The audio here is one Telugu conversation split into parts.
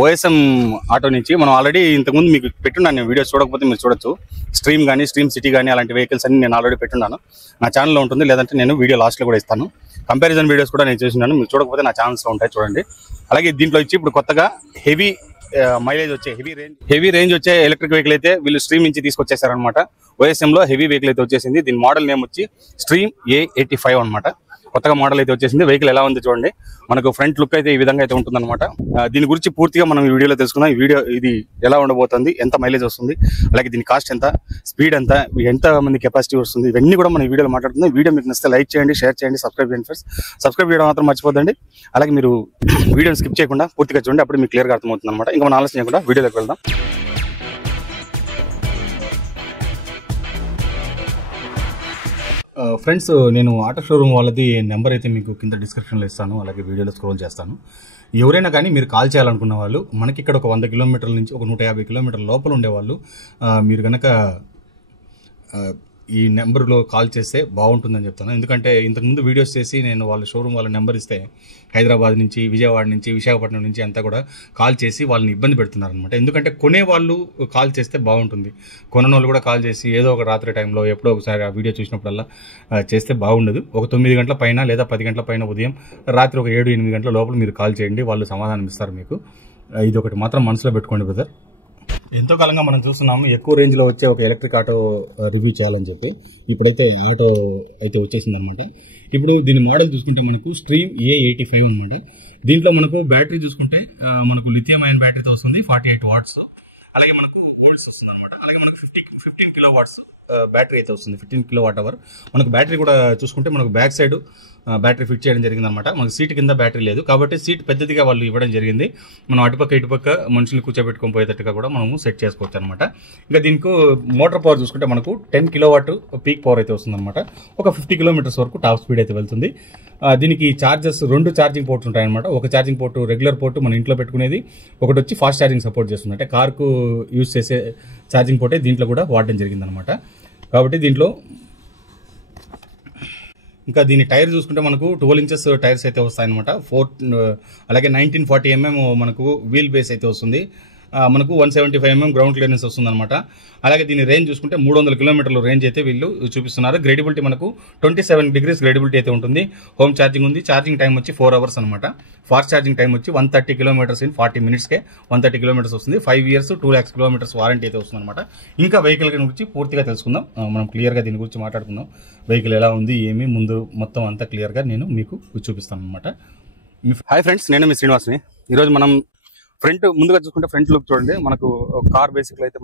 ఓఎస్ఎం ఆటో నుంచి మనం ఆల్రెడీ ఇంతకుముందు మీకు పెట్టున్నాను. నేను వీడియోస్ చూడకపోతే మీరు చూడొచ్చు. స్ట్రీమ్ సిటీ కానీ అలాంటి వెహికల్స్ అన్ని నేను ఆల్రెడీ పెట్టున్నాను. నా ఛానల్లో ఉంటుంది, లేదంటే నేను వీడియో లాస్ట్లో కూడా ఇస్తాను. కంపారిజన్ వీడియోస్ కూడా నేను చేస్తున్నాను, మీరు చూడకపోతే నా ఛానల్స్లో ఉంటాయి, చూడండి. అలాగే దీంట్లో ఇచ్చి ఇప్పుడు కొత్తగా హెవీ మైలేజ్ వచ్చే హెవీ రేంజ్ వచ్చే ఎలక్ట్రిక్ వెహికల్ అయితే వీళ్ళు స్ట్రీమ్ నుంచి తీసుకొచ్చేసారనమాట. ఓఎస్ఎంలో హెవీ వెహికల్ అయితే వచ్చేసింది. దీని మోడల్ నేమ్ వచ్చి స్ట్రీమ్ A85 అనమాట. కొత్తగా మోడల్ అయితే వచ్చేసింది. వెహికల్ ఎలా ఉంది చూడండి. మనకు ఫ్రంట్ లుక్ అయితే ఈ విధంగా అయితే ఉంటుందన్నమాట. దీని గురించి పూర్తిగా మనం ఈ వీడియోలో తెలుసుకుందాం. ఈ వీడియో ఇది ఎలా ఉండబోతుంది, ఎంత మైలేజ్ వస్తుంది, అలాగే దీని కాస్ట్ ఎంత, స్పీడ్ ఎంత మంది కెపాసిటీ వస్తుంది, ఇవన్నీ కూడా మనం ఈ వీడియోలో మాట్లాడుతున్నాం. వీడియో మీకు నచ్చితే లైక్ చేయండి, షేర్ చేయండి, సబ్స్క్రైబ్ చేయండి ఫ్రెండ్స్. సబ్స్క్రైబ్ చేయడం మాత్రం మర్చిపోద్దండి. అలాగే మీరు వీడియోని స్కిప్ చేయకుండా పూర్తిగా చూడండి, అప్పుడు మీకు క్లియర్గా అర్థమవుతుంది అనమాట. ఇంకా మనం ఆలోచన చేయకుండా వీడియోలోకి వెళ్దాం. ఫ్రెండ్స్, నేను ఆటో షోరూమ్ వాళ్ళది నెంబర్ అయితే మీకు కింద డిస్క్రిప్షన్లో ఇస్తాను, అలాగే వీడియోలో స్క్రోల్ చేస్తాను. ఎవరైనా కానీ మీరు కాల్ చేయాలనుకున్న వాళ్ళు, మనకి ఇక్కడ ఒక 100 కిలోమీటర్ల నుంచి ఒక 150 కిలోమీటర్ల లోపల ఉండేవాళ్ళు మీరు కనుక ఈ నెంబర్లో కాల్ చేస్తే బాగుంటుందని చెప్తాను. ఎందుకంటే ఇంతకుముందు వీడియోస్ చేసి నేను వాళ్ళ షోరూమ్ వాళ్ళ నెంబర్ ఇస్తే హైదరాబాద్ నుంచి, విజయవాడ నుంచి, విశాఖపట్నం నుంచి అంతా కూడా కాల్ చేసి వాళ్ళని ఇబ్బంది పెడుతున్నారు అనమాట. ఎందుకంటే కొనేవాళ్ళు కాల్ చేస్తే బాగుంటుంది. కొనని వాళ్ళు కూడా కాల్ చేసి ఏదో ఒక రాత్రి టైంలో ఎప్పుడో ఒకసారి ఆ వీడియో చూసినప్పుడల్లా చేస్తే బాగుండదు. ఒక 9 గంటల పైన లేదా 10 గంటల పైన ఉదయం, రాత్రి ఒక 7-8 గంటల లోపల మీరు కాల్ చేయండి, వాళ్ళు సమాధానం ఇస్తారు మీకు. ఇది ఒకటి మాత్రం మనసులో పెట్టుకోండి బ్రదర్. ఎంతో కాలంగా మనం చూస్తున్నాము ఎక్కువ రేంజ్లో వచ్చే ఒక ఎలక్ట్రిక్ ఆటో రివ్యూ చేయాలని చెప్పి. ఇప్పుడైతే ఆటో అయితే వచ్చేసింది అనమాట. ఇప్పుడు దీని మోడల్ చూసుకుంటే మనకు స్ట్రీమ్ A85 అనమాట. దీంట్లో మనకు బ్యాటరీ చూసుకుంటే మనకు లిథియం అయన్ బ్యాటరీతో వస్తుంది, 48 వాట్స్. అలాగే మనకు వోల్ట్స్ వస్తుంది అనమాట. అలాగే మనకు 15 కిలో వాట్స్ బ్యాటరీ అయితే వస్తుంది, 15 కిలోవాట్ అవర్. మనకు బ్యాటరీ కూడా చూసుకుంటే మనకు బ్యాక్ సైడ్ బ్యాటరీ ఫిట్ చేయడం జరిగింది అనమాట. మనకు సీట్ కింద బ్యాటరీ లేదు కాబట్టి సీట్ పెద్దదిగా వాళ్ళు ఇవ్వడం జరిగింది. మనం అటుపక్క ఇటుపక్క మనుషులు కూర్చోబెట్టుకొని పోయేటట్టుగా కూడా మనము సెట్ చేసుకోవచ్చు అనమాట. ఇంకా దీనికి మోటార్ పవర్ చూసుకుంటే మనకు 10 కిలోవాట్ పీక్ పవర్ అయితే వస్తుంది అనమాట. ఒక 50 కిలోమీటర్స్ వరకు టాప్ స్పీడ్ అయితే వెళ్తుంది. దీనికి చార్జెస్ 2 ఛార్జింగ్ పోర్ట్స్ ఉంటాయన్నమాట. ఒక ఛార్జింగ్ పోర్ట్ రెగ్యులర్ పోర్ట్ మన ఇంట్లో పెట్టుకునేది, ఒకటి వచ్చి ఫాస్ట్ ఛార్జింగ్ సపోర్ట్ చేస్తుంది. అంటే కార్కు యూజ్ చేసే ఛార్జింగ్ పోర్టే దీంట్లో కూడా వాడడం జరిగిందనమాట. కాబట్టి దీంట్లో ఇంకా దీని టైర్ చూసుకుంటే మనకు 12 ఇంచెస్ టైర్స్ అయితే వస్తాయన్నమాట. అలాగే 1940 mm మనకు వీల్ బేస్ అయితే వస్తుంది. మనకు 175 mm గ్రౌండ్ క్లియరెన్స్ వస్తుంది అనమాట. అలాగే దీని రేంజ్ చూసుకుంటే 300 కిలోమీటర్ల రేంజ్ అయితే వీళ్ళు చూపిస్తున్నారు. గ్రేడబిలిటీ మనకు 27 degrees గ్రేడబిలిటీ అయితే ఉంటుంది. హోమ్ ఛార్జింగ్ ఉంది. ఛార్జింగ్ టైం వచ్చి 4 hours అనమాట. ఫాస్ట్ ఛార్జింగ్ టైం వచ్చి 130 కిలోమీటర్స్ ఇన్ 40 minutesకే 130 కిలోమీటర్స్ వస్తుంది. 5 years 2 lakhs కిలోమీటర్స్ వారంటీ అయితే వస్తుంది అనమాట. ఇంకా వెహికల్ గురించి పూర్తిగా తెలుసుకుందాం, మనం క్లియర్గా దీని గురించి మాట్లాడుకుందాం. వెహికల్ ఎలా ఉంది, ఏమి ముందు మొత్తం అంతా క్లియర్గా నేను మీకు చూపిస్తాను అనమాట. హాయ్ ఫ్రెండ్స్, నేను మీ శ్రీనివాస్ని. ఈరోజు మనం ముందుగా చూసుకుంటే ఫ్రంట్ లుక్ చూడండి. మనకు కార్ బేసిక్లో అయితే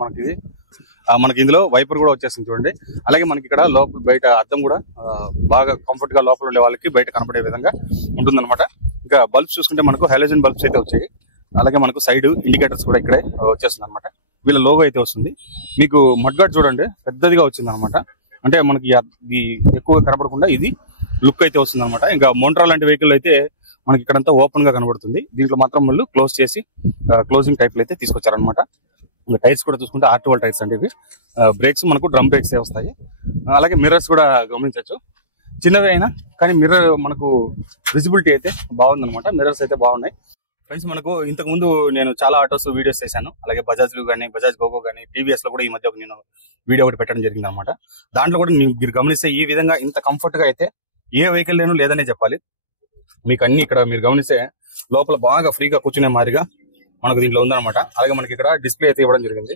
మనకి ఇందులో వైపర్ కూడా వచ్చేస్తుంది చూడండి. అలాగే మనకి ఇక్కడ లోపల బయట అద్దం కూడా బాగా కంఫర్ట్ గా లోపల ఉండే వాళ్ళకి బయట కనపడే విధంగా ఉంటుందన్నమాట. ఇంకా బల్బ్స్ చూసుకుంటే మనకు హైలోజన్ బల్బ్స్ అయితే వచ్చాయి. అలాగే మనకు సైడ్ ఇండికేటర్స్ కూడా ఇక్కడే వచ్చేస్తుంది అనమాట. వీళ్ళ లోగో అయితే వస్తుంది. మీకు మడ్గార్డ్ చూడండి పెద్దదిగా వచ్చింది అనమాట. అంటే మనకి ఎక్కువగా కనపడకుండా ఇది లుక్ అయితే వస్తుంది అనమాట. ఇంకా మోంట్రా లాంటి వెహికల్ అయితే మనకి ఇక్కడంతా ఓపెన్ గా కనబడుతుంది. దీంట్లో మాత్రం వాళ్ళు క్లోజ్ చేసి క్లోజింగ్ టైప్ అయితే తీసుకొచ్చారనమాట. ఇంకా టైర్స్ కూడా చూసుకుంటే R12 టైర్స్ అంటే ఇవి. బ్రేక్స్ మనకు డ్రమ్ బ్రేక్స్ వస్తాయి. అలాగే మిర్రర్స్ కూడా గమనించవచ్చు, చిన్నవి అయినా కానీ మిర్రర్ మనకు విజిబిలిటీ అయితే బాగుందన్నమాట. మిర్రర్స్ అయితే బాగున్నాయి ఫ్రెండ్స్. మనకు ఇంతకు ముందు నేను చాలా ఆటోస్ వీడియోస్ చేశాను. అలాగే బజాజ్లు కానీ, బజాజ్ గోగో కానీ, టీవీఎస్ లో కూడా ఈ మధ్య నేను వీడియో ఒకటి పెట్టడం జరిగింది అనమాట. దాంట్లో కూడా మీరు గమనిస్తే ఈ విధంగా ఇంత కంఫర్ట్ గా అయితే ఏ వెహికల్ లేదనే చెప్పాలి. మీకు అన్ని ఇక్కడ మీరు గమనిస్తే లోపల బాగా ఫ్రీగా కూర్చునే మాదిరిగా మనకు దీంట్లో ఉందన్నమాట. అలాగే మనకి ఇక్కడ డిస్ప్లే అయితే ఇవ్వడం జరిగింది.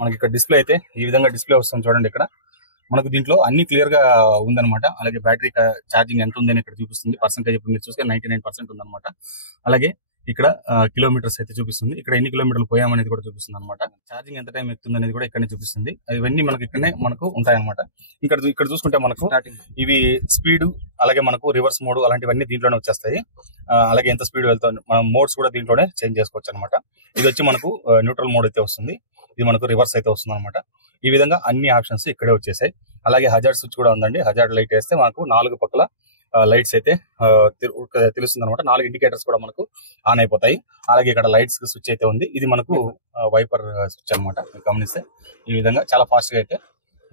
మనకి ఇక్కడ డిస్ప్లే అయితే ఈ విధంగా డిస్ప్లే వస్తుంది చూడండి. ఇక్కడ మనకు దీంట్లో అన్ని క్లియర్ గా ఉందన్నమాట. అలాగే బ్యాటరీ ఛార్జింగ్ ఎంత ఉందని ఇక్కడ చూపిస్తుంది. పర్సెంటేజ్ ఇప్పుడు మీరు చూస్తే 99% ఉందన్నమాట. అలాగే ఇక్కడ కిలోమీటర్స్ అయితే చూపిస్తుంది. ఇక్కడ ఎన్ని కిలోమీటర్లు పోయామనేది కూడా చూపిస్తుంది అనమాట. ఛార్జింగ్ ఎంత టైం ఎక్కుతుంది అనేది కూడా ఇక్కడనే చూపిస్తుంది. ఇవన్నీ మనకి ఇక్కడనే మనకు ఉంటాయన్నమాట. ఇక్కడ చూసుకుంటే మనకు ఇవి స్పీడ్, అలాగే మనకు రివర్స్ మోడ్ అలాంటివన్నీ దీంట్లోనే వచ్చేస్తాయి. అలాగే ఎంత స్పీడ్ వెళ్తాం మనం మోడ్స్ కూడా దీంట్లోనే చేంజ్ చేసుకోవచ్చు అనమాట. ఇది వచ్చి మనకు న్యూట్రల్ మోడ్ అయితే వస్తుంది. ఇది మనకు రివర్స్ అయితే వస్తుంది అనమాట. ఈ విధంగా అన్ని ఆప్షన్స్ ఇక్కడే వచ్చేసాయి. అలాగే హజార్డ్ స్విచ్ కూడా ఉందండి. హజార్డ్ లైట్ వేస్తే మనకు 4 పక్కల లైట్స్ అయితే తెలుస్తుంది అనమాట. 4 ఇండికేటర్స్ కూడా మనకు ఆన్ అయిపోతాయి. అలాగే ఇక్కడ లైట్స్ స్విచ్ అయితే ఉంది. ఇది మనకు వైపర్ స్విచ్ అనమాట. గమనిస్తే ఈ విధంగా చాలా ఫాస్ట్ గా అయితే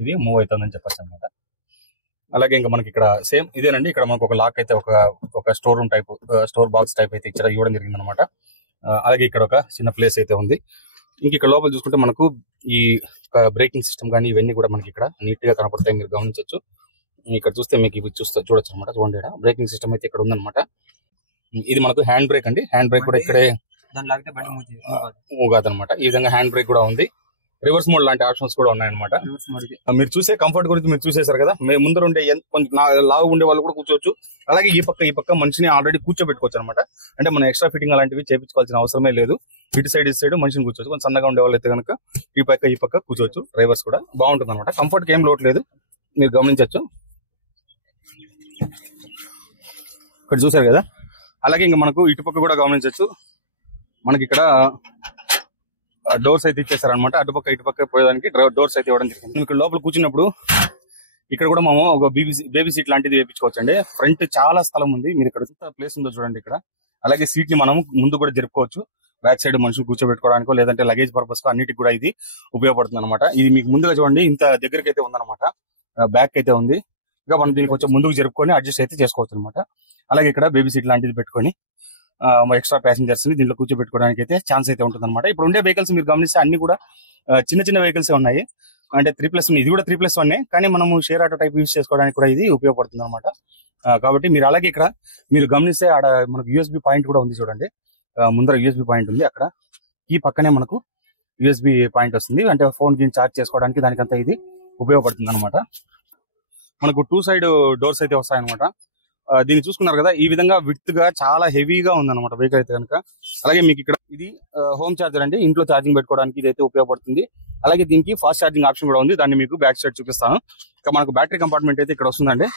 ఇది మూవ్ అవుతుందని చెప్పచ్చు అనమాట. అలాగే ఇంకా మనకి ఇక్కడ సేమ్ ఇదేనండి. ఇక్కడ మనకు ఒక లాక్ అయితే ఒక store room type, store box type అయితే ఇవ్వడం జరిగింది అనమాట. అలాగే ఇక్కడ ఒక చిన్న ప్లేస్ అయితే ఉంది. ఇంక ఇక్కడ లోపల చూసుకుంటే మనకు ఈ బ్రేకింగ్ సిస్టమ్ కానీ ఇవన్నీ కూడా మనకి ఇక్కడ నీట్ గా కనపడతాయి, మీరు గమనించవచ్చు. ఇక్కడ చూస్తే మీకు ఇవి చూడొచ్చు అనమాట. చూడండి, బ్రేకింగ్ సిస్టమ్ అయితే ఇక్కడ ఉందన్నమాట. ఇది మనకు హ్యాండ్ బ్రేక్ అండి. హ్యాండ్ బ్రేక్ కూడా ఇక్కడే మూవ్ కాదనమాట. ఈ విధంగా హ్యాండ్ బ్రేక్ కూడా ఉంది. రివర్స్ మోడ్ లాంటి ఆప్షన్స్ కూడా ఉన్నాయన్నమాట. మీరు చూసే కంఫర్ట్ గురించి మీరు చూసేశారు కదా. ముందర ఉండే కొంచెం లావు ఉండే వాళ్ళు కూడా కూర్చోవచ్చు. అలాగే ఈ పక్క మనిషిని ఆల్రెడీ కూర్చోబెట్టుకోవచ్చు అనమాట. అంటే మనం ఎక్స్ట్రా ఫిట్టింగ్ అలాంటివి చేయించుకోవాల్సిన అవసరమే లేదు. ఇటు సైడ్ మనిషిని కూర్చోవచ్చు. కొంచెం సన్నగా ఉండే వాళ్ళు అయితే కనుక ఈ పక్క కూర్చోవచ్చు. డ్రైవర్స్ కూడా బాగుంటుంది అనమాట. కంఫర్ట్ కి ఏం లోటు లేదు, మీరు గమనించవచ్చు. ఇక్కడ చూసారు కదా. అలాగే ఇంకా మనకు ఇటుపక్క కూడా గమనించవచ్చు. మనకి ఇక్కడ డోర్స్ అయితే ఇచ్చేసారనమాట. అటుపక్క ఇటుపక్క పోయేదానికి డోర్స్ అయితే ఇవ్వడం జరిగింది. ఇక్కడ లోపల కూర్చున్నప్పుడు ఇక్కడ కూడా మేము ఒక బేబీ సీట్ లాంటిది వేయించుకోవచ్చు అండి. ఫ్రంట్ చాలా స్థలం ఉంది. మీరు ఇక్కడ ప్లేస్ ఉందో చూడండి ఇక్కడ. అలాగే సీట్ ని మనం ముందు కూడా జరుపుకోవచ్చు. బ్యాక్ సైడ్ మనుషులు కూర్చోబెట్టుకోవడానికో లేదంటే లగేజ్ పర్పస్ కో అన్నిటికి కూడా ఇది ఉపయోగపడుతుంది అనమాట. ఇది మీకు ముందుగా చూడండి ఇంత దగ్గరికి అయితే ఉందన్నమాట. బ్యాక్ అయితే ఉంది. ఇంకా మనం దీనికి కొంచెం ముందుకు జరుపుకొని అడ్జస్ట్ అయితే చేసుకోవచ్చు అనమాట. అలాగే ఇక్కడ బేబీ సీట్ లాంటిది పెట్టుకొని ఎక్స్ట్రా ప్యాసింజర్స్ ని దీంట్లో కూర్చోబెట్టుకోవడానికి అయితే ఛాన్స్ అయితే ఉంటుంది అనమాట. ఇప్పుడు ఉండే వెహికల్స్ మీరు గమనిస్తే అన్ని కూడా చిన్న వెహికల్స్ ఉన్నాయి. అంటే 3+1, ఇది కూడా 3+1, కానీ మనము షేర్ ఆటో టైప్ యూజ్ చేసుకోవడానికి కూడా ఇది ఉపయోగపడుతుంది అనమాట. కాబట్టి మీరు అలాగే ఇక్కడ మీరు గమనిస్తే ఆడ మనకు యూఎస్బీ పాయింట్ కూడా ఉంది చూడండి. ముందర యూఎస్బీ పాయింట్ ఉంది. అక్కడ ఈ పక్కనే మనకు యూఎస్బీ పాయింట్ వస్తుంది. అంటే ఫోన్ కి చార్జ్ చేసుకోవడానికి దానికంతా ఇది ఉపయోగపడుతుంది అనమాట. మనకు 2 సైడ్ డోర్స్ అయితే వస్తాయన్నమాట. దీన్ని చూసుకున్నారు కదా, ఈ విధంగా విడ్త్ గా చాలా హెవీగా ఉందన్నమాట వెహికల్ అయితే కనుక. అలాగే మీకు ఇక్కడ ఇది హోమ్ చార్జర్ అండి. ఇంట్లో ఛార్జింగ్ పెట్టుకోవడానికి ఇదైతే ఉపయోగపడుతుంది. అలాగే దీనికి ఫాస్ట్ ఛార్జింగ్ ఆప్షన్ కూడా ఉంది. దాన్ని మీకు బ్యాక్ సైడ్ చూపిస్తాను. ఇక మనకు బ్యాటరీ కంపార్ట్మెంట్ అయితే ఇక్కడ వస్తుందండి.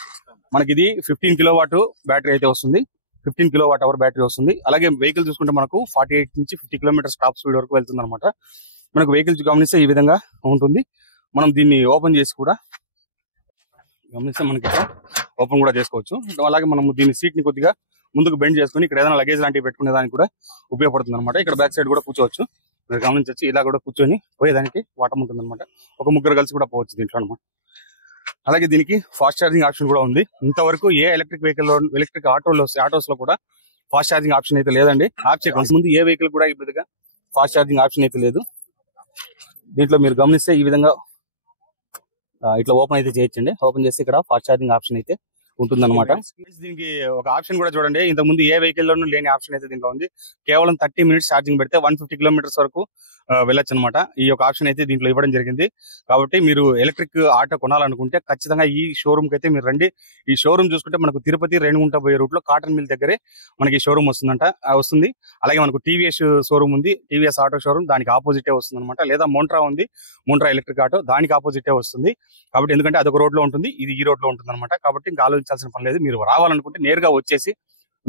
మనకి ఇది 15 కిలోవాట్ బ్యాటరీ అయితే వస్తుంది. 15 kWh బ్యాటరీ వస్తుంది. అలాగే వెహికల్ చూసుకుంటే మనకు 48 నుంచి 50 కిలోమీటర్స్ టాప్ స్పీడ్ వరకు వెళ్తుంది అనమాట. మనకు వెహికల్ గమనిస్తే ఈ విధంగా ఉంటుంది. మనం దీన్ని ఓపెన్ చేసి కూడా గమనిస్తే మనకి ఓపెన్ కూడా చేసుకోవచ్చు. అలాగే మనం దీని సీట్ ని కొద్దిగా ముందుకు బెండ్ చేసుకుని ఇక్కడ ఏదైనా లగేజ్ లాంటివి పెట్టుకునే దానికి కూడా ఉపయోగపడుతుంది అనమాట. ఇక్కడ బ్యాక్ సైడ్ కూడా కూర్చోవచ్చు. మీరు గమనించవచ్చు. ఇలా కూడా కూర్చొని పోయేదానికి వాటం ఉంటుంది అనమాట. ఒక ముగ్గురు కలిసి కూడా పోవచ్చు దీంట్లో అనమాట. అలాగే దీనికి ఫాస్ట్ ఛార్జింగ్ ఆప్షన్ కూడా ఉంది. ఇంతవరకు ఏ ఎలక్ట్రిక్ వెహికల్ ఎలక్ట్రిక్ ఆటోస్ లో కూడా ఫాస్ట్ ఛార్జింగ్ ఆప్షన్ అయితే లేదండి. ఆప్ చేయకుండా ముందు ఏ వెహికల్ కూడా ఇప్పటిగా ఫాస్ట్ ఛార్జింగ్ ఆప్షన్ అయితే లేదు. దీంట్లో మీరు గమనిస్తే ఈ విధంగా ఇట్లా ఓపెన్ అయితే చేయొచ్చండి. ఓపెన్ చేసి ఇక్కడ ఫాస్ట్ ఛార్జింగ్ ఆప్షన్ అయితే ఉంటుందన్నమాట. దీనికి ఒక ఆప్షన్ కూడా చూడండి. ఇంతకు ముందు ఏ వెహికల్ లోనూ లేని ఆప్షన్ అయితే దీంట్లో ఉంది. కేవలం 30 మినిట్స్ ఛార్జింగ్ పెడితే 150 కిలోమీటర్స్ వరకు వెళ్ళొచ్చు అనమాట. ఈ యొక్క ఆప్షన్ అయితే దీంట్లో ఇవ్వడం జరిగింది. కాబట్టి మీరు ఎలక్ట్రిక్ ఆటో కొనాలనుకుంటే ఖచ్చితంగా ఈ షోరూమ్ కి అయితే మీరు రండి. ఈ షోరూమ్ చూసుకుంటే మనకు తిరుపతి రేణిగుంట పోయే రూట్ లో కాటన్ మిల్ దగ్గరే మనకి షోరూమ్ వస్తుంది. అలాగే మనకు టీవీఎస్ షోరూమ్ ఉంది. టీవీఎస్ ఆటో షోరూమ్ దానికి ఆపోజిటే వస్తుంది అనమాట. లేదా మోంట్రా ఉంది. మోంట్రా ఎలక్ట్రిక్ ఆటో దానికి ఆపోజిటే వస్తుంది. కాబట్టి ఎందుకంటే అదొక రోడ్ లో ఉంటుంది, ఇది ఈ రోడ్ లో ఉంటుంది అనమాట. కాబట్టి ఇంకా ఆలోచించాల్సిన పని లేదు. మీరు రావాలనుకుంటే నేరుగా వచ్చేసి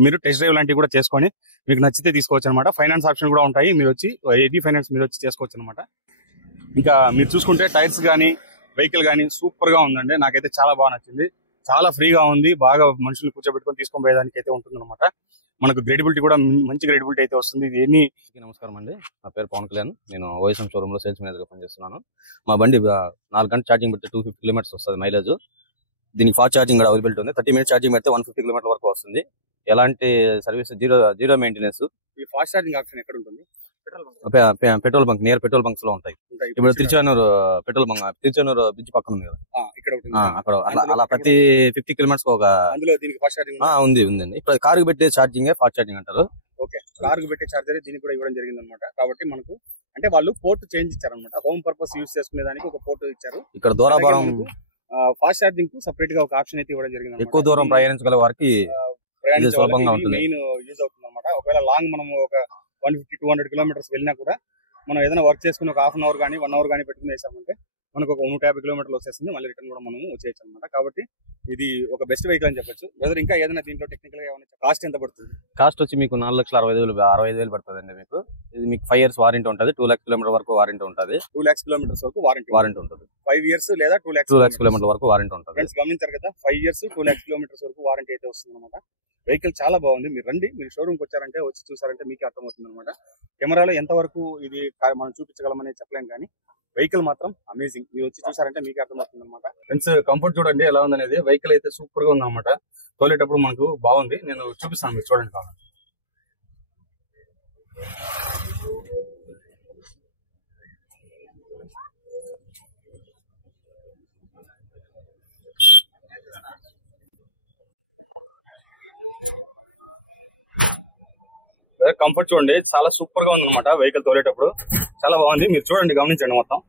మీరు టెస్ట్ డ్రైవ్ లాంటివి కూడా చేసుకొని మీకు నచ్చితే తీసుకోవచ్చు అనమాట. ఫైనాన్స్ ఆప్షన్ కూడా ఉంటాయి. మీరు వచ్చి ఏబీ ఫైనాన్స్ మీరు వచ్చి చేసుకోవచ్చు అనమాట. ఇంకా మీరు చూసుకుంటే టైర్స్ కానీ వెహికల్ కానీ సూపర్ గా ఉందండి. నాకైతే చాలా బాగా నచ్చింది. చాలా ఫ్రీగా ఉంది. బాగా మనుషులు కూర్చోబెట్టుకొని తీసుకొని పోయేదానికి అయితే ఉంటుంది అనమాట. మనకు గ్రేడబిలిటీ కూడా మంచి గ్రేడబిలిటీ అయితే వస్తుంది. ఇది ఎన్ని నమస్కారం అండి, నా పేరు పవన్ కళ్యాణ్. నేను ఓఎస్ఎం షోరూమ్ లో సేల్స్ మేనేజర్ గా పనిచేస్తున్నాను. మా బండి 4 గంటలు ఛార్జింగ్ పెడితే 250 కిలోమీటర్స్ వస్తుంది మైలేజ్. దీనికి ఫాస్ట్ ఛార్జింగ్ కూడా అవైలబిలిటీ ఉంది. 30 మినిట్స్ ఛార్జింగ్ పెడితే 150 కిలోమీటర్ వరకు వస్తుంది. ఎలాంటి సర్వీస్ జీరో మెయింటెనెన్స్. ఈ ఫాస్ట్ ఛార్జింగ్ ఆప్షన్ ఎక్కడ ఉంటుంది? Petrol bunk near petrol bunks లో ఉంటాయి. ఇప్పుడు Tiruchanur petrol bunk, Tiruchanur bridge పక్కన ఉంది కదా, అక్కడ అలా ప్రతి 50 కిలోమీటర్స్ ఒక ఉందండి. ఇప్పుడు కారుకు పెట్టే ఛార్జింగ్ ఫాస్ట్ ఛార్జింగ్ అంటారు. ఓకే, కారుకు పెట్టే ఛార్జర్ దీనికి కూడా ఇవ్వడం జరిగింది అనమాట. కాబట్టి మనకు అంటే వాళ్ళు పోర్ట్ చేంజ్ ఇచ్చారనమాట. హోమ్ పర్పస్ యూజ్ చేసుకునే దానికి ఒక పోర్ట్ ఇచ్చారు. ఇక్కడ దూరాభారం ఫాస్ట్ ఛార్జింగ్ కు సెపరేట్ గా ఒక ఆప్షన్ అయితే ఇవ్వడం జరిగింది. ఎక్కువ దూరం ప్రయాణించగల వారికి సులభంగా ఉంటుంది, మెయిన్ యూజ్ అవుతుంది అనమాట. ఒకవేళ లాంగ్ మనం ఒక 150-200 కిలోమీటర్స్ వెళ్ళినా కూడా మనం ఏదైనా వర్క్ చేసుకుని ఒక హాఫ్ అన్ అవర్ కానీ 1 అవర్ కానీ పెట్టుకుని వేసామంటే మనకు ఒక 150 కిలోమీటర్లు వచ్చేస్తుంది. మళ్ళీ రిటర్న్ కూడా మనం వచ్చేయచ్చు అనమాట. కాబట్టి ఇది ఒక బెస్ట్ వెహికల్ అని చెప్పొచ్చు. వెదర్ ఇంకా ఏదైనా దీంట్లో టెక్నికల్ గా ఏమైనా కాస్ట్ ఎంత పడుతుంది? కాస్ట్ వచ్చి మీకు 4,65,000 పడుతుంది అండి. ఇది మీకు 5 years వారంటీ ఉంటుంది. 2 lakhs కిలోమీటర్ వరకు వారంటీ ఉంటుంది. 2 lakhs కిలోమీటర్స్ వరకు వారంటీ ఉంటుంది. 5 years లేదా 2 lakhs కిలోమీటర్ వరకు వారంటీ ఉంటుంది. ఫ్రెండ్స్ గమనించారు కదా, 5 years 2 lakhs కిలోమీటర్స్ వరకు వారంటీ అయితే వస్తుంది అనమాట. వెహికల్ చాలా బాగుంది. మీరు రండి, మీరు షోరూమ్ కి వచ్చారంటే వచ్చి చూసారంటే మీకు అర్థమవుతుంది అనమాట. కెమెరాలో ఎంత వరకు ఇది మనం చూపించగలమనేది చెప్పలేం, కానీ వెహికల్ మాత్రం అమేజింగ్. మీరు వచ్చి చూసారంటే మీకు అర్థమవుతుంది అనమాట. ఫ్రెండ్స్ కంఫర్ట్ చూడండి ఎలా ఉందనేది. వెహికల్ అయితే సూపర్ గా ఉంది అనమాట. తోలేటప్పుడు మనకు బాగుంది. నేను చూపిస్తాను, మీరు చూడండి కావాలి. కంఫర్ట్ చూడండి చాలా సూపర్ గా ఉంది అనమాట. వెహికల్ తోలేటప్పుడు చాలా బాగుంది. మీరు చూడండి, గమనించండి మొత్తం.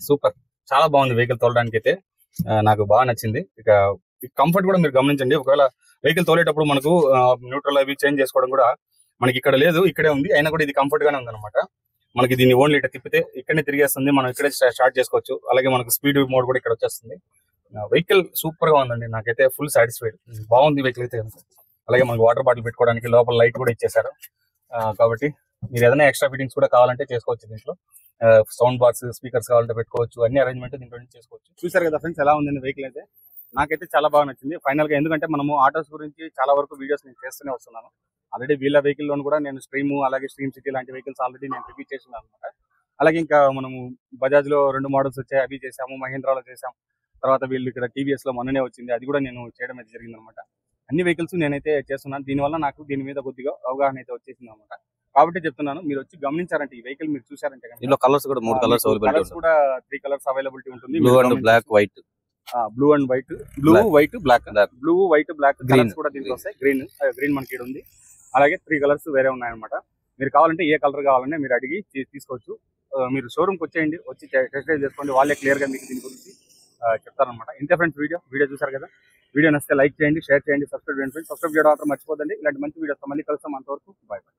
సూపర్, చాలా బాగుంది వెహికల్ తోలడానికి అయితే. నాకు బాగా నచ్చింది. ఇక కంఫర్ట్ కూడా మీరు గమనించండి. ఒకవేళ వెహికల్ తోలేటప్పుడు మనకు న్యూట్రల్ అవి చేంజ్ చేసుకోవడం కూడా మనకి ఇక్కడ లేదు, ఇక్కడే ఉంది. అయినా కూడా ఇది కంఫర్ట్ గానే ఉంది అనమాట. మనకి దీన్ని ఓన్లీ ఇట్లా తిప్పితే ఇక్కడనే తిరిగేస్తుంది, మనం ఇక్కడే స్టార్ట్ చేసుకోవచ్చు. అలాగే మనకు స్పీడ్ మోడ్ కూడా ఇక్కడ వచ్చేస్తుంది. వెహికల్ సూపర్ గా ఉందండి, నాకైతే ఫుల్ సాటిస్ఫైడ్. బాగుంది వెహికల్ అయితే. అలాగే మనకు వాటర్ బాటిల్ పెట్టుకోవడానికి లోపల లైట్ కూడా ఇచ్చేసారు. కాబట్టి మీరు ఏదైనా ఎక్స్ట్రా ఫిట్టింగ్స్ కూడా కావాలంటే చేసుకోవచ్చు. దీంట్లో సౌండ్ బాక్స్, స్పీకర్స్ కావాలంటే పెట్టుకోవచ్చు. అన్ని అరేంజ్మెంట్ దీంట్లో చేసుకోవచ్చు. చూసారు కదా ఫ్రెండ్స్ ఎలా ఉందండి వెహికల్ అయితే. నాకైతే చాలా బాగా నచ్చింది. ఫైనల్ గా ఎందుకంటే మనము ఆటోస్ గురించి చాలా వరకు వీడియోస్ నేను చేస్తూనే వస్తున్నాను. ఆల్రెడీ వీళ్ళ వెహికల్ లోను కూడా నేను స్ట్రీమ్, అలాగే స్ట్రీమ్ సిటీ లాంటి వెహికల్స్ ఆల్రెడీ నేను రివ్యూ చేస్తున్నాను అనమాట. అలాగే ఇంకా మనము బజాజ్ లో 2 మోడల్స్ వచ్చాయి, అవి చేసాము. మహీంద్రాలో చేసాం. తర్వాత వీళ్ళు ఇక్కడ టీవీఎస్ లో మొన్ననే వచ్చింది, అది కూడా నేను చేయడం అయితే జరిగింది అనమాట. అన్ని వెహికల్స్ నేనైతే చేస్తున్నాను. దీనివల్ల నాకు దీని మీద కొద్దిగా అవగాహన అయితే వచ్చేసింది అనమాట. కాబట్టి చెప్తున్నాను, మీరు వచ్చి గమనించారంటే ఈ వెహికల్ మీరు చూసారంటే ఇందులో కలర్స్ కూడా 3 కలర్స్ కలర్స్ కూడా 3 కలర్స్ అవైలబిలిటీ ఉంటుంది. Blue and black, white. Blue and white, blue white black, blue white black colours కూడా దీంట్లో వస్తాయి. గ్రీన్ మనకి ఇక్కడ ఉంది. అలాగే 3 కలర్స్ వేరే ఉన్నాయన్నమాట. మీరు కావాలంటే ఏ కలర్ కావాలనే మీరు అడిగి తీసుకోవచ్చు. మీరు షోరూమ్కి వచ్చేయండి, వచ్చి టెస్ట్ డ్రైవ్ చేసుకోండి. వాళ్ళే క్లియర్ గా మీకు దీని గురించి చెప్తారనమాట. ఇంతే ఫ్రెండ్స్, వీడియో చూసారు కదా. వీడియో నచ్చితే లైక్ చేయండి, షేర్ చేయండి, సబ్స్క్రైబ్ చేయండి. సబ్స్క్రైబ్ చేయడం మాత్రం మర్చిపోదండి. ఇలాంటి మంచి వీడియోస్ మళ్ళీ కలుస్తాం. అంతవరకు బాయ్ బాయ్.